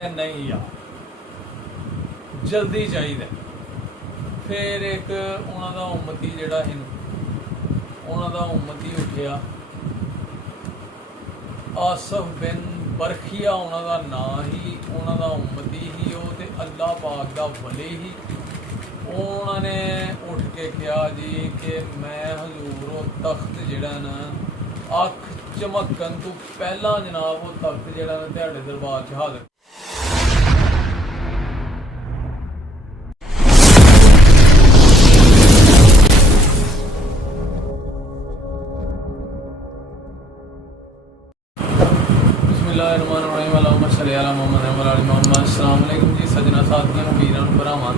नहीं यार जल्दी चाहिए। फिर एक उन्हों का उम्मती जिहड़ा ही उन्हों का उम्मती उठिया आसफ बिन बरखिया उन्हों का नाम ही उन्हों का उम्मती ही वो तो अल्लाह पाक का वली ही। उन्होंने उठ के कहा जी कि मैं हजूर वो तख्त जिहड़ा ना अख चमकन तो पहला जनाब वो तख्त जिहड़ा ना तुहाडे दरबार च हाज़र जी सजना साथियों वीरों भरावां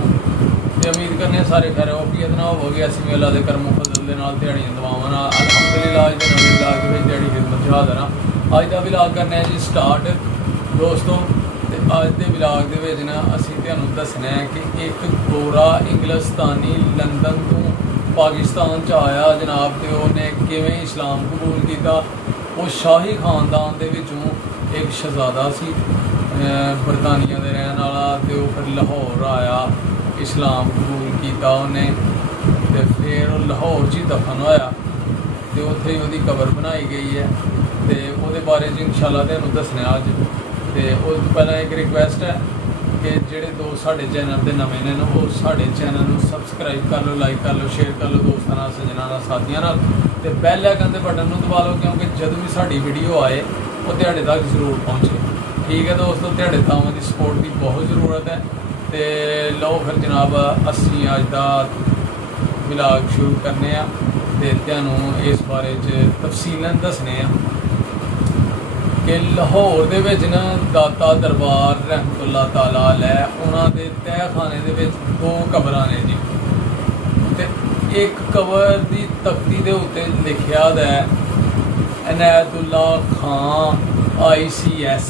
ते उम्मीद करने सारे खैर वाफियत नाल होवोगे। असीं भी अल्लाह दे करम फजल दे नाल दिहाड़ियां दुआवां नाल अल्हम्दुलिल्लाह अज दे नवे व्लॉग दे विच दिहाड़ी खिदमत च हाज़र हां। अज दा व्लॉग करने जी स्टार्ट दोस्तों। ते अज दे व्लॉग दे विच ना असीं तुहानूं दस्सना है कि एक गोरा इंग्लिस्तानी लंदन तो पाकिस्तान च आया जनाब ते उहने किवें इस्लाम कबूल कीता। वो शाही खानदान दे विचों एक शहजादा सी बरतानिया दे रहन वाला ते वो फिर लाहौर आया इस्लाम कबूल किया उन्हें ते फिर लाहौर च ही दफन होया ते उत्थे ही उहदी कबर बनाई गई है ते उहदे बारे च इंशाअल्लाह तुहानूं दस्सने अज। ते उस तो पहला एक रिक्वेस्ट है कि जिहड़े दोस्त साडे चैनल दे नवें ने वो साडे चैनल नूं सबसक्राइब कर लो, लाइक कर लो, शेयर कर लो दोस्तां नाल, सज्जनां नाल, साथियां नाल ते बैल आइकन दे बटन नूं दबा लो क्योंकि जदों भी साडी वीडियो आए वो तुहाडे तक जरूर पहुँचे। ठीक है दोस्तों, तुहाडे तावां दी सपोर्ट की बहुत ज़रूरत है। तो लो फिर जनाब असीं अज दा व्लॉग शुरू करने ते तुहानूं इस बारे च तफसीलन दसने कि लाहौर दे विच ना दाता दरबार रहमतुल्लाह ताला अलैह उन्हां दे तहखाने दे विच दो कबरां ने जी। ते एक कबर दी तख्ती दे उत्ते लिखिया दा इनायतुल्ला खान ICS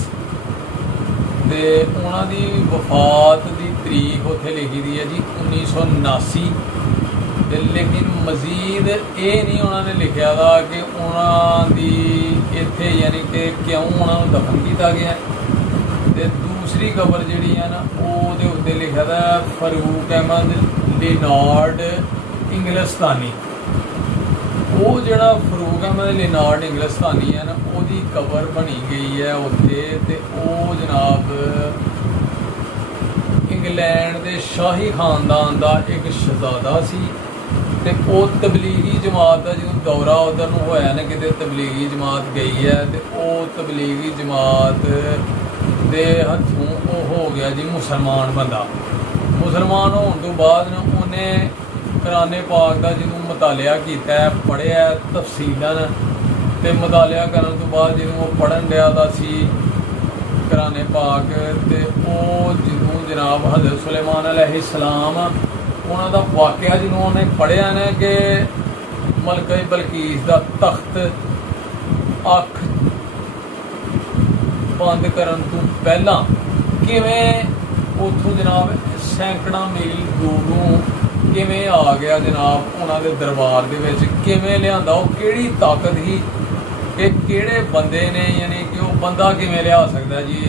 ते उन्हां दी वफात दी तरीक उत्थे लिखी दी है जी 1979। लेकिन मजीद ये नहीं उन्होंने लिखा था कि उन्हां दी इत्थे यानी कि क्यों उन्होंने दफन किया गया है। ते दूसरी खबर जिहड़ी है ना वो उत्ते लिखा था फरूक अहमद लिनार्ड इंग्लिस्तानी। वो जिहड़ा फरूक अहमद लिनार्ड इंग्लिस्तानी है ना उसकी कबर बनी गई है उत्थे ते वो जनाब इंग्लैंड के शाही खानदान का एक शहजादा सी। ते वो तबलीगी जमात का जो दौरा उधर नूं होया ना कि तबलीगी जमात गई है तो वो तबलीगी जमात दे हथों वो हो गया जी मुसलमान बंदा। मुसलमान होने तो बाद ना उन्हें कुरान पाक का जो मुतालिया किया पढ़िया तफसीलन ते मुतालिया करने तो बाद जो वो पढ़न दिया सी कुरान पाक ते वो जो जनाब हज़रत सुलेमान अलैहिस्सलाम उन्हों का वाक़या जिन्होंने उन्हें पढ़िया ना कि मलका बलकीस का तख्त अख बंद करन तो पहला किवें उतों जनाब सैकड़ा मील दूरों किवें आ गया जनाब उन्होंने दरबार दे विच किवें लिआंदा वो किहड़ी ताकत ही कि किहड़े बंदे ने यानी कि वो बंदा किवें लिया सकता जी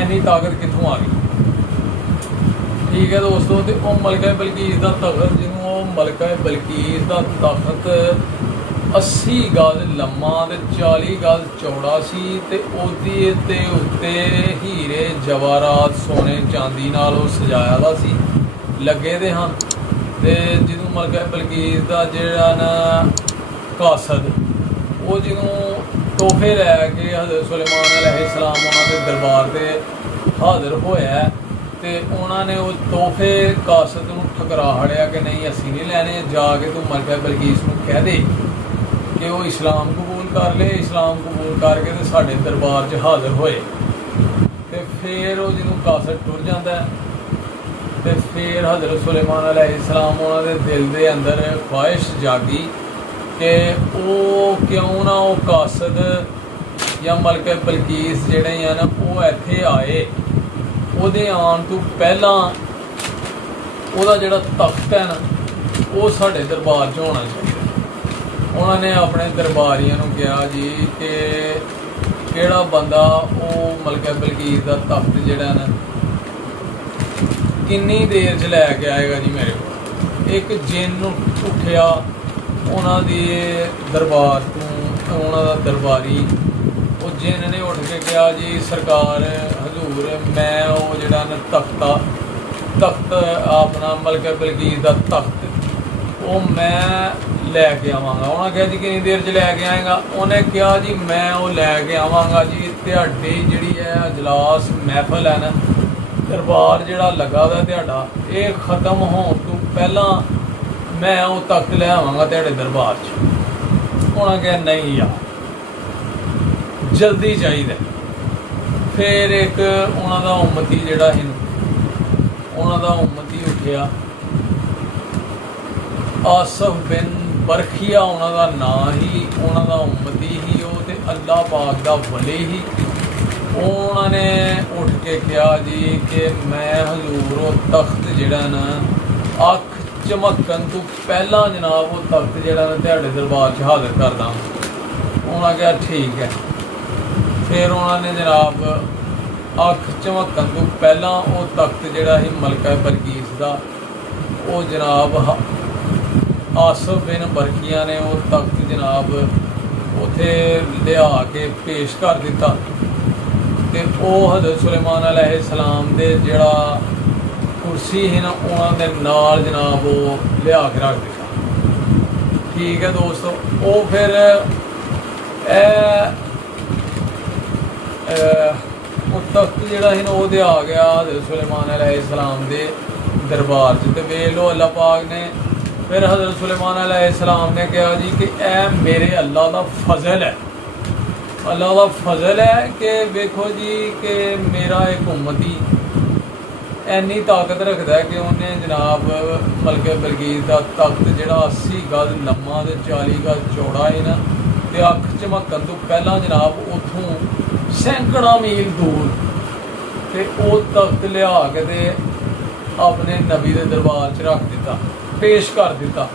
इन्नी ताकत कित्थों आ गई। ठीक है दोस्तों, तो वह मलका बलकीस का तख्त जिन्हों मलका बलकीस का तख्त 80 गज लम्मा ते 40 गज चौड़ा सी ते उहदे उत्ते हीरे जवाहरात सोने चांदी नाल सजाया दा सी लगे दे हन। ते जिन्हों मलका बलकीस का जिहड़ा ना कासद वो जिन्हों तोहफे लैके हज़रत सुलेमान अलैहिस्सलाम उन्होंने दरबार से हाज़र होया तो उन्होंने वो तोहफे कासद नूं ठकरा हड़िया कि नहीं असी नहीं लैने, जाके तू मलका बलकीस नूं कह दे कि वो इस्लाम कबूल कर ले, इस्लाम कबूल करके तो साढ़े दरबार च हाज़र होए। तो फिर वो जिन्हों कासद टुर जाता है तो फिर हज़रत सुलेमान अलैहिस्सलाम उन्होंने दिल के अंदर ख्वाहिश जागी कि वो क्यों ना वो कासद या मलका बलकीस जिहड़े हैं ना वो इत्थे आए ਉਹਦੇ आने तो पहला ਉਹਦਾ ਜਿਹੜਾ तख्त है ना वो साढ़े दरबार 'ਚ होना चाहिए। उन्होंने अपने दरबारियों को कहा जी कि ਕਿਹੜਾ ਬੰਦਾ ਉਹ ਮਲਕਾ ਬਲਕੀਸ ਦਾ ਤਖਤ ਜਿਹੜਾ ਨਾ ਕਿੰਨੀ ਦੇਰ 'ਚ ਲੈ ਕੇ ਆਏਗਾ ਜੀ ਮੇਰੇ ਕੋਲ। ਇੱਕ ਜਿੰਨ ਉੱਠਿਆ ਉਹਨਾਂ ਦੇ ਦਰਬਾਰ ਤੋਂ, ਉਹਨਾਂ ਦਾ ਦਰਬਾਰੀ, ਉਹ ਜਿੰਨ ਨੇ ਉੱਠ ਕੇ ਕਿਹਾ ਜੀ ਸਰਕਾਰ ਹਜ਼ੂਰ ਮੈਂ ਉਹ ਜਿਹੜਾ ਨਾ ਤਖਤ ਆਪਣਾ ਮਲਕਾ ਬਲਕੀਸ ਦਾ ਤਖਤ ਉਹ ਮੈਂ ਲੈ ਕੇ ਆਵਾਂਗਾ। ਉਹਨਾਂ ਕਿਹਾ ਜੀ ਕਿੰਨੀ ਦੇਰ 'ਚ ਲੈ ਕੇ ਆਏਗਾ? ਉਹਨੇ ਕਿਹਾ ਜੀ ਮੈਂ ਉਹ ਲੈ ਕੇ ਆਵਾਂਗਾ ਜੀ ਤੁਹਾਡੀ ਜਿਹੜੀ ਹੈ ਅਜਲਾਸ ਮਹਿਫਲ ਹੈ ਨਾ, ਦਰਬਾਰ ਜਿਹੜਾ ਲੱਗਾ ਦਾ ਤੁਹਾਡਾ, ਇਹ ਖ਼ਤਮ ਹੋਣ ਤੋਂ ਪਹਿਲਾਂ ਮੈਂ ਉਹ ਤਖਤ ਲੈ ਆਵਾਂਗਾ ਤੁਹਾਡੇ ਦਰਬਾਰ 'ਚ। ਉਹਨਾਂ ਕਿਹਾ ਨਹੀਂ ਯਾਰ ਜਲਦੀ ਚਾਹੀਦਾ। ਫਿਰ ਇੱਕ ਉਹਨਾਂ ਦਾ ਉਮਤੀ ਜਿਹੜਾ ਸੀ, ਉਹਨਾਂ ਦਾ ਉਮਤੀ ਉੱਠਿਆ, ਆਸਫ ਬਿਨ ਬਰਖੀਆ ਉਹਨਾਂ ਦਾ ਨਾਂ ਹੀ, ਉਹਨਾਂ ਦਾ ਉਮਤੀ ਹੀ ਉਹ, ਤੇ ਅੱਲਾਹ ਪਾਕ ਦਾ ਵਲੀ ਹੀ। ਉਹਨਾਂ ਨੇ ਉੱਠ ਕੇ ਕਿਹਾ ਜੀ ਕਿ ਮੈਂ ਹਜ਼ੂਰ ਉਹ ਤਖਤ ਜਿਹੜਾ ਨਾ ਅੱਖ ਚਮਕਣ ਤੋਂ ਪਹਿਲਾਂ ਜਨਾਬ ਉਹ ਤਖਤ ਜਿਹੜਾ ਨਾ ਤੁਹਾਡੇ ਦਰਬਾਰ 'ਚ ਹਾਜ਼ਰ ਕਰਦਾ। ਉਹਨਾਂ ਕਿਹਾ ਠੀਕ ਹੈ। ਫਿਰ ਉਹਨਾਂ ਨੇ ਜਨਾਬ ਅੱਖ ਝਮਕਣ ਤੋਂ ਪਹਿਲਾਂ ਉਹ ਤਖਤ ਜਿਹੜਾ ਸੀ ਮਲਕਾ ਬਲਕੀਸ ਦਾ, ਉਹ ਜਨਾਬ ਆਸਫ ਬਿਨ ਬਰਕੀਆ ਨੇ ਉਹ ਤਖਤ ਜਨਾਬ ਉੱਥੇ ਲਿਆ ਕੇ ਪੇਸ਼ ਕਰ ਦਿੱਤਾ। ਤੇ ਉਹ ਹਜ਼ਰਤ ਸੁਲੇਮਾਨ अलैहिस्सलाम ਦੇ ਜਿਹੜਾ ਕੁਰਸੀ ਸੀ ਨਾ ਉਹਨਾਂ ਦੇ ਨਾਲ ਜਨਾਬ ਉਹ ਲਿਆ ਕੇ ਰੱਖ ਦਿੱਤਾ। ਠੀਕ ਹੈ ਦੋਸਤੋ। ਉਹ ਫਿਰ ਉਹ ਤਖਤ ਜਿਹੜਾ ਸੀ ਨਾ ਉਹਦੇ ਆ ਗਿਆ ਹਜ਼ਰਤ ਸੁਲੇਮਾਨ अलैहिस्सलाम ਦੇ ਦਰਬਾਰ 'ਚ। ਤੇ ਵੇਖ ਲਓ ਅੱਲਾਹ ਪਾਕ ਨੇ ਫਿਰ ਹਜ਼ਰਤ ਸੁਲੇਮਾਨ अलैहिस्सलाम ਨੇ ਕਿਹਾ ਜੀ ਕਿ ਇਹ ਮੇਰੇ ਅੱਲਾਹ ਦਾ ਫਜ਼ਲ ਹੈ, ਅੱਲਾਹ ਦਾ ਫਜ਼ਲ ਹੈ ਕਿ ਵੇਖੋ ਜੀ ਕਿ ਮੇਰਾ ਇੱਕ ਉਮਤੀ ਇੰਨੀ ਤਾਕਤ ਰੱਖਦਾ ਹੈ ਕਿ ਉਹਨੇ ਜਨਾਬ ਮਲਕਾ ਬਲਕੀਸ ਦਾ ਤਖਤ ਜਿਹੜਾ 80 ਗਜ਼ ਲੰਮਾ ਤੇ 40 ਗਜ਼ ਚੌੜਾ ਹੈ ਨਾ, ਤੇ ਅੱਖ ਝਮਕਣ ਤੋਂ ਪਹਿਲਾਂ ਜਨਾਬ ਉੱਥੋਂ ਸੈਂਕੜਾ ਮੀਲ ਦੂਰ ਤੇ ਉਹ ਤਖਤ ਲਿਆ ਕੇ ਤੇ ਆਪਣੇ ਨਬੀ ਦੇ ਦਰਬਾਰ 'ਚ ਰੱਖ ਦਿੱਤਾ, ਪੇਸ਼ ਕਰ ਦਿੱਤਾ।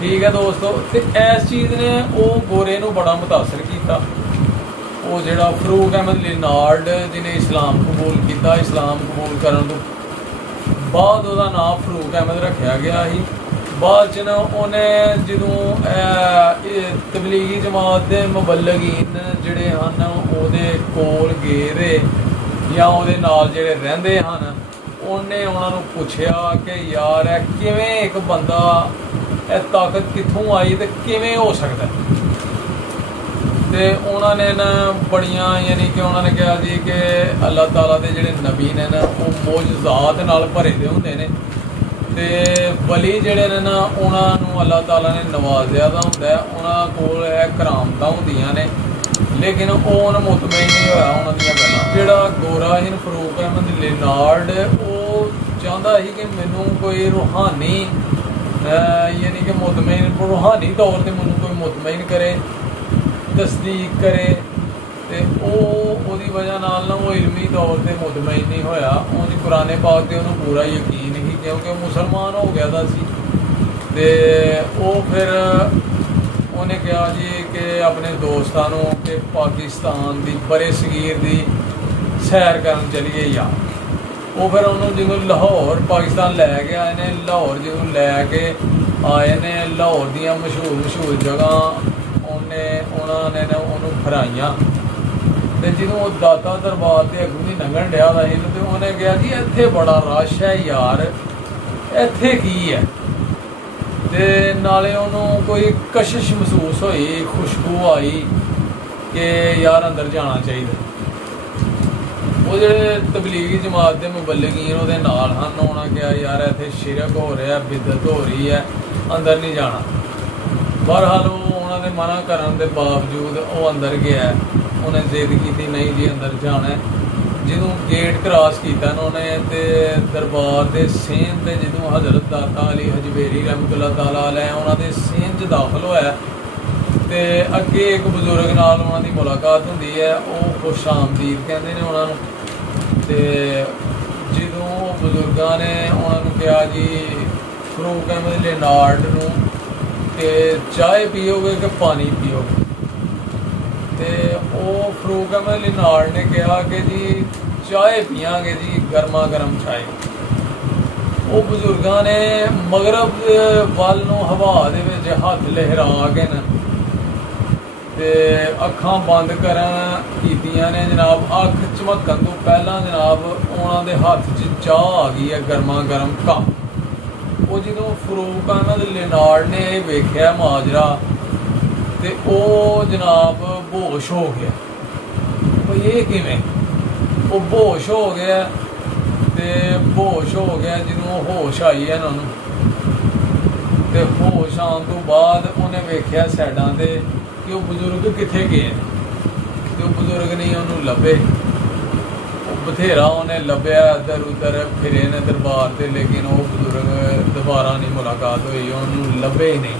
ਠੀਕ ਹੈ ਦੋਸਤੋ। ਤੇ ਇਸ ਚੀਜ਼ ਨੇ ਉਹ ਗੋਰੇ ਨੂੰ ਬੜਾ ਮੁਤਾਸਰ ਕੀਤਾ। ਉਹ ਜਿਹੜਾ ਫਰੂਕ ਅਹਿਮਦ ਲਿਨਾਰਡ ਜਿਹਨੇ ਇਸਲਾਮ ਕਬੂਲ ਕੀਤਾ, ਇਸਲਾਮ ਕਬੂਲ ਕਰਨ ਤੋਂ ਬਾਅਦ ਉਹਦਾ ਨਾਮ ਫਰੂਕ ਅਹਿਮਦ ਰੱਖਿਆ ਗਿਆ ਸੀ। ਬਾਅਦ 'ਚ ਨਾ ਉਹਨੇ ਜਦੋਂ ਤਬਲੀਗੀ ਜਮਾਤ ਦੇ ਮੁਬੱਲਗੀਨ ਜਿਹੜੇ ਹਨ ਉਹਦੇ ਕੋਲ ਗਏ ਜਾਂ ਉਹਦੇ ਨਾਲ ਜਿਹੜੇ ਰਹਿੰਦੇ ਹਨ, ਉਹਨੇ ਉਹਨਾਂ ਨੂੰ ਪੁੱਛਿਆ ਕਿ ਯਾਰ ਇਹ ਕਿਵੇਂ ਇੱਕ ਬੰਦਾ, ਇਹ ਤਾਕਤ ਕਿੱਥੋਂ ਆਈ ਤੇ ਕਿਵੇਂ ਹੋ ਸਕਦਾ? ਤੇ ਉਹਨਾਂ ਨੇ ਨਾ ਬੜੀਆਂ ਯਾਨੀ ਕਿ ਉਹਨਾਂ ਨੇ ਕਿਹਾ ਜੀ ਕਿ ਅੱਲਾਹ ਤਾਲਾ ਦੇ ਜਿਹੜੇ ਨਬੀ ਨੇ ਨਾ ਉਹ ਮੌਜਜ਼ਾਤ ਨਾਲ ਭਰੇ ਦੇ ਹੁੰਦੇ ਨੇ, ਤੇ ਵਲੀ ਜਿਹੜੇ ਨੇ ਨਾ ਉਹਨਾਂ ਨੂੰ ਅੱਲਾਹ ਤਾਲਾ ਨੇ ਨਵਾਜ਼ਿਆ ਦਾ ਹੁੰਦਾ, ਉਹਨਾਂ ਕੋਲ ਇਹ ਕਰਾਮਤਾਂ ਹੁੰਦੀਆਂ ਨੇ। ਲੇਕਿਨ ਉਹ ਉਹਨਾਂ ਮੁਤਮਈਨ ਨਹੀਂ ਹੋਇਆ ਉਹਨਾਂ ਦੀਆਂ ਗੱਲਾਂ। ਜਿਹੜਾ ਗੋਰਾ ਸੀ ਫਰੂਕ ਅਹਿਮਦ ਲਿਨਾਰਡ, ਉਹ ਚਾਹੁੰਦਾ ਸੀ ਕਿ ਮੈਨੂੰ ਕੋਈ ਰੂਹਾਨੀ ਯਾਨੀ ਕਿ ਮੁਤਮਈਨ, ਰੂਹਾਨੀ ਤੌਰ 'ਤੇ ਮੈਨੂੰ ਕੋਈ ਮੁਤਮਈਨ ਕਰੇ, ਤਸਦੀਕ ਕਰੇ। ਤੇ ਉਹਦੀ ਵਜ੍ਹਾ ਨਾਲ ਨਾ ਉਹ ਇਲਮੀ ਤੌਰ 'ਤੇ ਮੁਤਮਈਨ ਨਹੀਂ ਹੋਇਆ। ਉਹਦੀ ਕੁਰਾਨ ਪਾਕ 'ਤੇ ਉਹਨੂੰ ਪੂਰਾ ਯਕੀਨ ਸੀ ਕਿਉਂਕਿ ਉਹ ਮੁਸਲਮਾਨ ਹੋ ਗਿਆ ਦਾ ਸੀ। ਤੇ ਉਹ ਫਿਰ ਉਹਨੇ ਕਿਹਾ ਜੀ ਕਿ ਆਪਣੇ ਦੋਸਤਾਂ ਨੂੰ ਕਿ ਪਾਕਿਸਤਾਨ ਦੀ ਬਰੇ ਸਗੀਰ ਦੀ ਸੈਰ ਕਰਨ ਚਲੀਏ ਯਾਰ। ਉਹ ਫਿਰ ਉਹਨੂੰ ਜਦੋਂ ਲਾਹੌਰ ਪਾਕਿਸਤਾਨ ਲੈ ਕੇ ਆਏ ਨੇ, ਲਾਹੌਰ ਜਦੋਂ ਲੈ ਕੇ ਆਏ ਨੇ, ਲਾਹੌਰ ਦੀਆਂ ਮਸ਼ਹੂਰ ਜਗ੍ਹਾ ਉਹਨਾਂ ਨੇ ਉਹਨੂੰ ਫਰਾਈਆਂ। ਤੇ ਜਦੋਂ ਉਹ ਦਾਤਾ ਦਰਬਾਰ ਦੇ ਅੱਗੋਂ ਦੀ ਲੰਘਣ ਡਿਆ ਦਾ ਸੀ ਤੇ ਉਹਨੇ ਕਿਹਾ ਜੀ ਇੱਥੇ ਬੜਾ ਰਸ਼ ਹੈ ਯਾਰ, ਇੱਥੇ ਕੀ ਹੈ? ਤੇ ਨਾਲੇ ਉਹਨੂੰ ਕੋਈ ਕਸ਼ਿਸ਼ ਮਹਿਸੂਸ ਹੋਈ, ਖੁਸ਼ਬੂ ਆਈ ਕਿ ਯਾਰ ਅੰਦਰ ਜਾਣਾ ਚਾਹੀਦਾ। ਉਹ ਜਿਹੜੇ ਤਬਲੀਗੀ ਜਮਾਤ ਦੇ ਮੁਬੱਲਗੀਨ ਉਹਦੇ ਨਾਲ ਹਨ, ਉਹਨਾਂ ਕਿਹਾ ਯਾਰ ਇੱਥੇ ਸ਼ਿਰਕ ਹੋ ਰਿਹਾ, ਬਿਦਅਤ ਹੋ ਰਹੀ ਹੈ, ਅੰਦਰ ਨਹੀਂ ਜਾਣਾ। ਬਹਰਹਾਲ ਉਹਨਾਂ ਦੇ ਮਨਾ ਕਰਨ ਦੇ ਬਾਵਜੂਦ ਉਹ ਅੰਦਰ ਗਿਆ। ਉਹਨੇ ਜ਼ਿੱਦ ਕੀਤੀ ਨਹੀਂ ਜੀ ਅੰਦਰ ਜਾਣਾ। ਜਦੋਂ ਗੇਟ ਕ੍ਰਾਸ ਕੀਤਾ ਨਾ ਉਹਨੇ ਤੇ ਦਰਬਾਰ ਦੇ ਸੇਨ ਤੇ ਜਦੋਂ ਹਜ਼ਰਤ ਦਾਤਾ ਅਲੀ ਹਜਵੇਰੀ ਰਹਿਮਤੁल्लाह ਤਾਲਾ ਅਲੈਹ ਉਹਨਾਂ ਦੇ ਸੇਨ 'ਚ ਦਾਖਲ ਹੋਇਆ ਤੇ ਅੱਗੇ ਇੱਕ ਬਜ਼ੁਰਗ ਨਾਲ ਉਹਨਾਂ ਦੀ ਮੁਲਾਕਾਤ ਹੁੰਦੀ ਹੈ। ਉਹ ਖੁਸ਼ ਆਮਦੀਦ ਕਹਿੰਦੇ ਨੇ ਉਹਨਾਂ ਨੂੰ। ਤੇ ਜਦੋਂ ਉਹ ਬਜ਼ੁਰਗਾਂ ਨੇ ਉਹਨਾਂ ਨੂੰ ਕਿਹਾ ਜੀ ਫਰੂਕ ਅਹਿਮਦ ਲਿਨਾਰਡ ਨੂੰ ਕਿ ਚਾਹ ਪੀਓਗੇ ਕਿ ਪਾਣੀ ਪੀਓਗੇ? ਤੇ ਉਹ ਫਰੂਕ ਅਹਿਮਦ ਅਲੀ ਨਾੜ ਨੇ ਕਿਹਾ ਕਿ ਜੀ ਚਾਹ ਪੀਆਂਗੇ ਜੀ, ਗਰਮਾ ਗਰਮ ਚਾਹ। ਉਹ ਬਜ਼ੁਰਗਾਂ ਨੇ ਮਗਰਬ ਵੱਲ ਨੂੰ ਹਵਾ ਦੇ ਵਿੱਚ ਹੱਥ ਲਹਿਰਾ ਕੇ ਨਾ ਤੇ ਅੱਖਾਂ ਬੰਦ ਕਰਨ ਕੀਤੀਆਂ ਨੇ ਜਨਾਬ। ਅੱਖ ਝਮਕਣ ਤੋਂ ਪਹਿਲਾਂ ਜਨਾਬ ਉਹਨਾਂ ਦੇ ਹੱਥ 'ਚ ਚਾਹ ਆ ਗਈ ਹੈ, ਗਰਮਾ ਗਰਮ ਕੱਪ। ਉਹ ਜਦੋਂ ਫਰੂਕ ਅਹਿਮਦ ਅਲੀ ਨਾੜ ਨੇ ਇਹ ਵੇਖਿਆ ਮਾਜਰਾ ਤੇ ਉਹ ਜਨਾਬ ਬੇਹੋਸ਼ ਹੋ ਗਿਆ। ਬਈ ਇਹ ਕਿਵੇਂ? ਉਹ ਬੇਹੋਸ਼ ਹੋ ਗਿਆ ਤੇ ਬੇਹੋਸ਼ ਹੋ ਗਿਆ ਜਦੋਂ ਹੋਸ਼ ਆਈ ਹੈ ਇਹਨਾਂ ਨੂੰ। ਤੇ ਹੋਸ਼ ਆਉਣ ਤੋਂ ਬਾਅਦ ਉਹਨੇ ਵੇਖਿਆ ਸਾਈਡਾਂ ਤੇ ਕਿ ਉਹ ਬਜ਼ੁਰਗ ਕਿੱਥੇ ਗਏ ਤੇ ਉਹ ਬਜ਼ੁਰਗ ਨਹੀਂ ਉਹਨੂੰ ਲੱਭੇ। ਉਹ ਬਥੇਰਾ ਉਹਨੇ ਲੱਭਿਆ, ਇੱਧਰ ਉੱਧਰ ਫਿਰੇ ਨੇ ਦਰਬਾਰ ਤੇ, ਲੇਕਿਨ ਉਹ ਬਜ਼ੁਰਗ ਦੁਬਾਰਾ ਨਹੀਂ ਮੁਲਾਕਾਤ ਹੋਈ, ਉਹਨੂੰ ਲੱਭੇ ਹੀ ਨਹੀਂ।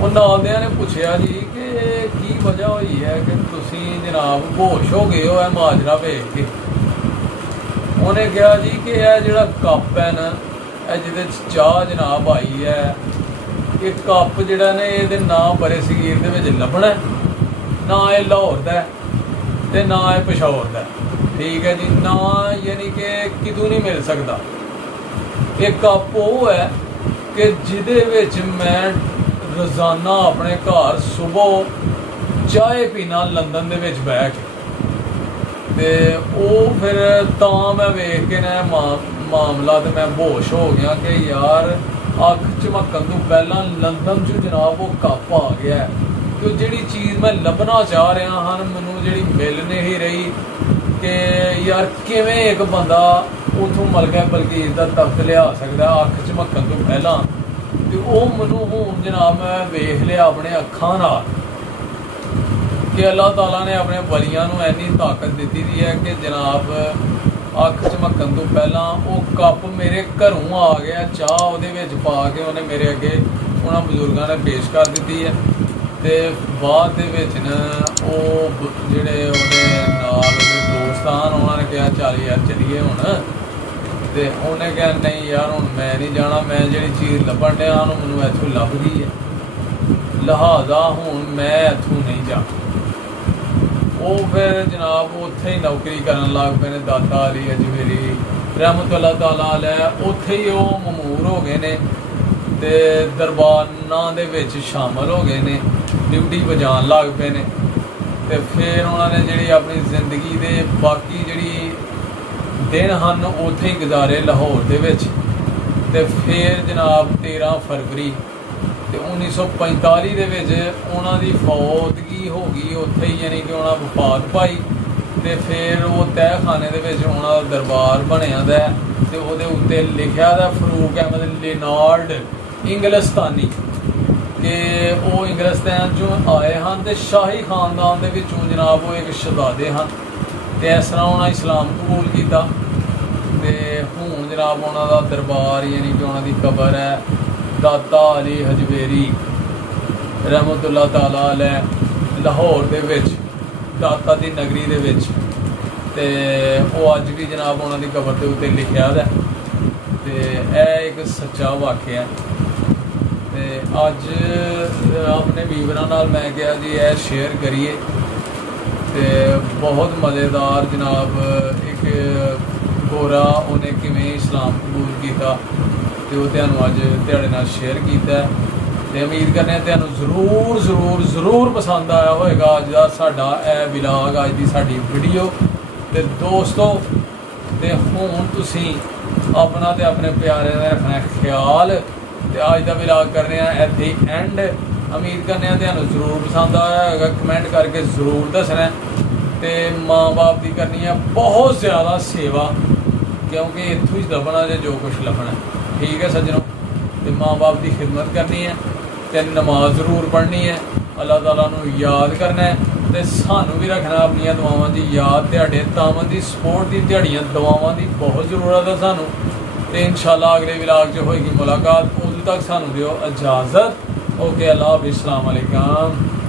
ਉਹ ਨਾਲਦਿਆਂ ਨੇ ਪੁੱਛਿਆ ਜੀ ਕਿ ਕੀ ਵਜ੍ਹਾ ਹੋਈ ਹੈ ਕਿ ਤੁਸੀਂ ਜਨਾਬ ਬੇਹੋਸ਼ ਹੋ ਗਏ ਹੋ ਇਹ ਮਾਜਰਾ ਵੇਖ ਕੇ? ਉਹਨੇ ਕਿਹਾ ਜੀ ਕਿ ਇਹ ਜਿਹੜਾ ਕੱਪ ਹੈ ਨਾ, ਇਹ ਜਿਹਦੇ 'ਚ ਚਾਹ ਜਨਾਬ ਆਈ ਹੈ, ਇਹ ਕੱਪ ਜਿਹੜਾ ਨੇ ਇਹਦੇ ਨਾ ਬਰੇ ਸਗੀਰ ਦੇ ਵਿੱਚ ਲੱਭਣਾ, ਨਾ ਇਹ ਲਾਹੌਰ ਦਾ ਤੇ ਨਾ ਇਹ ਪਸ਼ੌਰ ਦਾ, ਠੀਕ ਹੈ ਜੀ, ਨਾ ਯਾਨੀ ਕਿ ਕਿਤੋਂ ਨਹੀਂ ਮਿਲ ਸਕਦਾ। ਇਹ ਕੱਪ ਉਹ ਹੈ ਕਿ ਜਿਹਦੇ ਵਿੱਚ ਮੈਂ ਰੋਜ਼ਾਨਾ ਆਪਣੇ ਘਰ ਸੁਬਹ ਚਾਹ ਪੀਣਾ ਲੰਦਨ ਦੇ ਵਿੱਚ ਬਹਿ ਕੇ। ਤੇ ਉਹ ਫਿਰ ਤਾਂ ਮੈਂ ਵੇਖ ਕੇ ਨਾ ਮਾਮਲਾ ਤੇ ਮੈਂ ਬੇਹੋਸ਼ ਹੋ ਗਿਆ ਕਿ ਯਾਰ ਅੱਖ ਝਮਕਣ ਤੋਂ ਪਹਿਲਾਂ ਲੰਦਨ 'ਚ ਜਨਾਬ ਉਹ ਕੱਪ ਆ ਗਿਆ ਤੇ ਉਹ ਜਿਹੜੀ ਚੀਜ਼ ਮੈਂ ਲੱਭਣਾ ਚਾਹ ਰਿਹਾ ਹਾਂ ਮੈਨੂੰ ਜਿਹੜੀ ਮਿਲ ਨਹੀਂ ਰਹੀ ਕਿ ਯਾਰ ਕਿਵੇਂ ਇੱਕ ਬੰਦਾ ਉੱਥੋਂ ਮਲਕਾ ਬਲਕੀਸ ਦਾ ਤਖਤ ਲਿਆ ਸਕਦਾ ਅੱਖ ਝਮਕਣ ਤੋਂ ਪਹਿਲਾਂ। ਤੇ ਉਹ ਮੈਨੂੰ ਹੁਣ ਜਨਾਬ ਮੈਂ ਵੇਖ ਲਿਆ ਆਪਣੇ ਅੱਖਾਂ ਨਾਲ ਕਿ ਅੱਲਾਹ ਤਾਲਾ ਨੇ ਆਪਣੇ ਵਲੀਆਂ ਨੂੰ ਇੰਨੀ ਤਾਕਤ ਦਿੱਤੀ ਦੀ ਹੈ ਕਿ ਜਨਾਬ ਅੱਖ ਝਮਕਣ ਤੋਂ ਪਹਿਲਾਂ ਉਹ ਕੱਪ ਮੇਰੇ ਘਰੋਂ ਆ ਗਿਆ, ਚਾਹ ਉਹਦੇ ਵਿੱਚ ਪਾ ਕੇ ਉਹਨੇ ਮੇਰੇ ਅੱਗੇ ਉਹਨਾਂ ਬਜ਼ੁਰਗਾਂ ਨੇ ਪੇਸ਼ ਕਰ ਦਿੱਤੀ ਹੈ। ਤੇ ਬਾਅਦ ਦੇ ਵਿੱਚ ਨਾ ਉਹ ਜਿਹੜੇ ਉਹਦੇ ਨਾਲ ਉਹਦੇ ਦੋਸਤਾਨ ਉਹਨਾਂ ਨੇ ਕਿਹਾ ਚੱਲ ਯਾਰ ਚੱਲੀਏ ਹੁਣ। ਤੇ ਉਹਨੇ ਕਿਹਾ ਨਹੀਂ ਯਾਰ ਹੁਣ ਮੈਂ ਨਹੀਂ ਜਾਣਾ, ਮੈਂ ਜਿਹੜੀ ਚੀਜ਼ ਲੱਭਣ ਡਿਆ ਉਹਨੂੰ ਮੈਨੂੰ ਇੱਥੋਂ ਲੱਭ ਗਈ ਹੈ, ਲਿਹਾਜ਼ਾ ਹੁਣ ਮੈਂ ਇੱਥੋਂ ਨਹੀਂ ਜਾ। ਉਹ ਫਿਰ ਜਨਾਬ ਉੱਥੇ ਹੀ ਨੌਕਰੀ ਕਰਨ ਲੱਗ ਪਏ ਨੇ ਦਾਤਾ ਅਲੀ ਅਜਮੇਰੀ ਰਹਿਮਤੁल्लाह ਤਾਲਾ ਅਲੈਹ। ਉੱਥੇ ਹੀ ਉਹ ਮਮੂਰ ਹੋ ਗਏ ਨੇ ਤੇ ਦਰਬਾਰਾਂ ਦੇ ਵਿੱਚ ਸ਼ਾਮਲ ਹੋ ਗਏ ਨੇ, ਡਿਊਟੀ ਵਜਾਉਣ ਲੱਗ ਪਏ ਨੇ। ਤੇ ਫਿਰ ਉਹਨਾਂ ਨੇ ਜਿਹੜੀ ਆਪਣੀ ਜ਼ਿੰਦਗੀ ਦੇ ਬਾਕੀ ਜਿਹੜੀ ਦਿਨ ਹਨ ਉੱਥੇ ਹੀ ਗੁਜ਼ਾਰੇ ਲਾਹੌਰ ਦੇ ਵਿੱਚ। ਤੇ ਫਿਰ ਜਨਾਬ 13 ਫਰਵਰੀ ਤੇ 1945 ਦੇ ਵਿੱਚ ਉਹਨਾਂ ਦੀ ਫੌਤਗੀ ਹੋ ਗਈ ਉੱਥੇ ਹੀ, ਯਾਨੀ ਕਿ ਉਹਨਾਂ ਵਫਾਤ ਪਾਈ। ਤੇ ਫਿਰ ਉਹ ਤਹਿਖਾਨੇ ਦੇ ਵਿੱਚ ਉਹਨਾਂ ਦਾ ਦਰਬਾਰ ਬਣਿਆ ਦਾ ਤੇ ਉਹਦੇ ਉੱਤੇ ਲਿਖਿਆ ਦਾ ਫਰੂਕ ਅਹਿਮਦ ਅਲੀ ਨਾੜ ਇੰਗਲਿਸਤਾਨੀ, ਕਿ ਉਹ ਇੰਗਲਿਸਤਾਨ 'ਚੋਂ ਆਏ ਹਨ ਤੇ ਸ਼ਾਹੀ ਖਾਨਦਾਨ ਦੇ ਵਿੱਚੋਂ ਜਨਾਬ ਉਹ ਇੱਕ ਸ਼ਹਜ਼ਾਦੇ ਹਨ। ਤੇ ਇਸ ਤਰ੍ਹਾਂ ਉਹਨਾਂ ਇਸਲਾਮ ਕਬੂਲ ਕੀਤਾ। ਤੇ ਹੁਣ ਜਨਾਬ ਉਹਨਾਂ ਦਾ ਦਰਬਾਰ ਯਾਨੀ ਕਿ ਉਹਨਾਂ ਦੀ ਕਬਰ ਹੈ ਦਾਤਾ ਅਲੀ ਹਜਵੇਰੀ ਰਹਿਮਤੁल्लाह ਤਾਲਾ ਅਲੈਹ ਲਾਹੌਰ ਦੇ ਵਿੱਚ, ਦਾਤਾ ਦੀ ਨਗਰੀ ਦੇ ਵਿੱਚ। ਤੇ ਉਹ ਅੱਜ ਵੀ ਜਨਾਬ ਉਹਨਾਂ ਦੀ ਕਬਰ ਦੇ ਉੱਤੇ ਲਿਖਿਆ ਹੈ। ਤੇ ਇਹ ਇੱਕ ਸੱਚਾ ਵਾਕਿਆ। ਤੇ ਅੱਜ ਆਪਣੇ ਵੀਵਰਾਂ ਨਾਲ ਮੈਂ ਕਿਹਾ ਜੀ ਇਹ ਸ਼ੇਅਰ ਕਰੀਏ। ਤੇ ਬਹੁਤ ਮਜ਼ੇਦਾਰ ਜਨਾਬ ਇੱਕ ਗੋਰਾ ਉਹਨੇ ਕਿਵੇਂ ਇਸਲਾਮ ਕਬੂਲ ਕੀਤਾ ਤੇ ਉਹ ਤੁਹਾਨੂੰ ਅੱਜ ਤੁਹਾਡੇ ਨਾਲ ਸ਼ੇਅਰ ਕੀਤਾ। ਤੇ ਉਮੀਦ ਕਰਨੇ ਤੁਹਾਨੂੰ ਜ਼ਰੂਰ ਪਸੰਦ ਆਇਆ ਹੋਵੇਗਾ ਅੱਜ ਦਾ ਸਾਡਾ ਇਹ ਵਲੌਗ, ਅੱਜ ਦੀ ਸਾਡੀ ਵੀਡੀਓ। ਤੇ ਦੋਸਤੋ ਤੇ ਹੁਣ ਤੁਸੀਂ ਆਪਣਾ ਤੇ ਆਪਣੇ ਪਿਆਰਿਆਂ ਦਾ ਰੱਖਣਾ ਖਿਆਲ। ਤੇ ਅੱਜ ਦਾ ਵਲੌਗ ਕਰਨੇ ਆ ਇੱਥੇ ਹੀ ਐਂਡ। ਉਮੀਦ ਕਰਨੇ ਆ ਤੁਹਾਨੂੰ ਜ਼ਰੂਰ ਪਸੰਦ ਆਇਆ ਹੋਵੇਗਾ, ਕਮੈਂਟ ਕਰਕੇ ਜ਼ਰੂਰ ਦੱਸਣਾ। ਤੇ ਮਾਂ ਬਾਪ ਦੀ ਕਰਨੀ ਹੈ ਬਹੁਤ ਜ਼ਿਆਦਾ ਸੇਵਾ, ਕਿਉਂਕਿ ਇੱਥੋਂ ਹੀ ਲੱਭਣਾ ਜੇ ਜੋ ਕੁਛ ਲੱਭਣਾ, ਠੀਕ ਹੈ ਸੱਜਣੋ। ਤੇ ਮਾਂ ਬਾਪ ਦੀ ਖਿਦਮਤ ਕਰਨੀ ਹੈ ਤੇ ਨਮਾਜ਼ ਜ਼ਰੂਰ ਪੜ੍ਹਨੀ ਹੈ, ਅੱਲਾਹ ਤਾਲਾ ਨੂੰ ਯਾਦ ਕਰਨਾ ਹੈ ਤੇ ਸਾਨੂੰ ਵੀ ਰੱਖਣਾ ਆਪਣੀਆਂ ਦੁਆਵਾਂ ਦੀ ਯਾਦ। ਤੁਹਾਡੇ ਤਾਮਨ ਦੀ ਸਪੋਰਟ ਦੀ, ਤੁਹਾਡੀਆਂ ਦੁਆਵਾਂ ਦੀ ਬਹੁਤ ਜ਼ਰੂਰਤ ਹੈ ਸਾਨੂੰ। ਤੇ ਇਨਸ਼ਾਅੱਲਾ ਅਗਲੇ ਵਲੌਗ 'ਚ ਹੋਏਗੀ ਮੁਲਾਕਾਤ। ਉਦੋਂ ਤੱਕ ਸਾਨੂੰ ਦਿਓ ਇਜਾਜ਼ਤ। ਓਕੇ, ਅੱਲਾਹ ਹਾਫਿਜ਼, अस्सलाम वालेकुम।